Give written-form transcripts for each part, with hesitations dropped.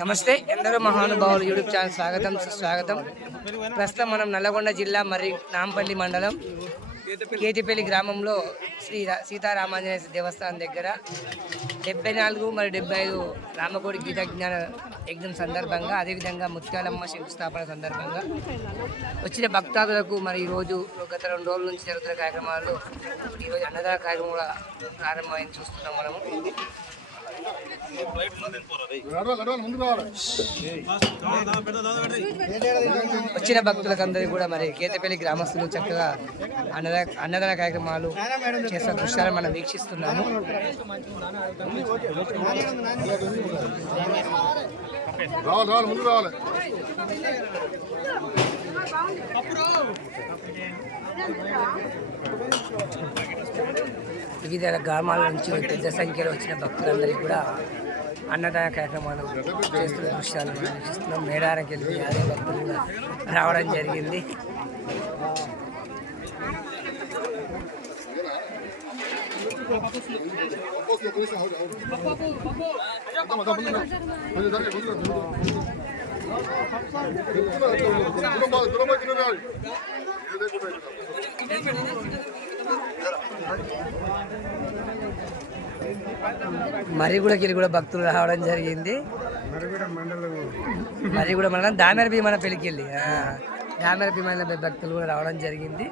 నమస్తే, ఎందరో మహానుభావులు యూట్యూబ్ ఛానల్ స్వాగతం సుస్వాగతం. ప్రస్తుతం మనం నల్లగొండ జిల్లా మరి నాంపల్లి మండలం కేతిపల్లి గ్రామంలో శ్రీ సీతారామాంజనేయ దేవస్థానం దగ్గర 74 మరియు 75 రామకోడి గీత జ్ఞాన యజ్ఞం సందర్భంగా, అదేవిధంగా ముత్యాలమ్మ శంకుస్థాపన సందర్భంగా వచ్చిన భక్తాదులకు మరి ఈరోజు గత 2 రోజుల నుంచి జరుగుతున్న కార్యక్రమాలు ఈరోజు అన్నదాన కార్యక్రమం కూడా ప్రారంభమైంది చూస్తున్నాం మనము. వచ్చిన భక్తులకందరికీ కూడా మరి కేతపల్లి గ్రామస్తులు చక్కగా అన్నదాన కార్యక్రమాలు చేస్తున్న దృశ్యాలను మనం వీక్షిస్తున్నాము. వివిధ గ్రామాల నుంచి పెద్ద సంఖ్యలో వచ్చిన భక్తులందరికీ కూడా అన్నదాన కార్యక్రమాలు చేస్తున్న దృశ్యాలు మనం వీక్షిస్తున్నాం. మేడారంకి వెళ్ళి అదే భక్తులు కూడా రావడం జరిగింది. మరిగూడకి కూడా భక్తులు రావడం జరిగింది. మరిగూడ మండలం దామెర భీమన పెళ్ళికి వెళ్ళి దామెర భీమన భక్తులు కూడా రావడం జరిగింది.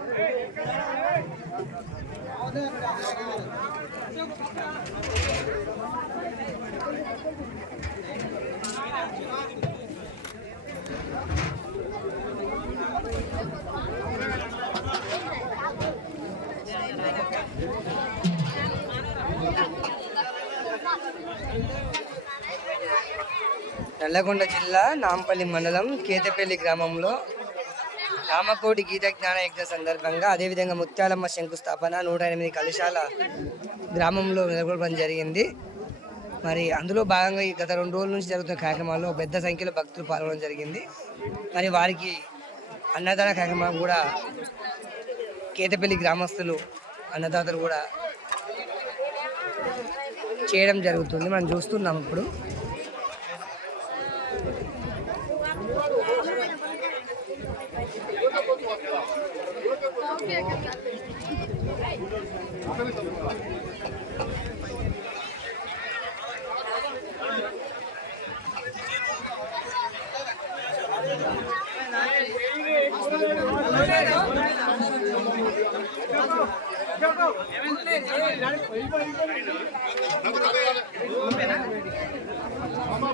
నల్లగొండ జిల్లా నాంపల్లి మండలం కేతపల్లి గ్రామంలో రామకోటి గీత జ్ఞాన యజ్ఞ సందర్భంగా, అదేవిధంగా ముత్యాలమ్మ శంకుస్థాపన 108 కలశాల గ్రామంలో నెలకొల్పడం జరిగింది. మరి అందులో భాగంగా ఈ గత 2 రోజుల నుంచి జరుగుతున్న కార్యక్రమాల్లో పెద్ద సంఖ్యలో భక్తులు పాల్గొనడం జరిగింది. మరి వారికి అన్నదాన కార్యక్రమం కూడా కేతపల్లి గ్రామస్తులు అన్నదాతలు కూడా చేయడం జరుగుతుంది. మనం చూస్తున్నాం ఇప్పుడు.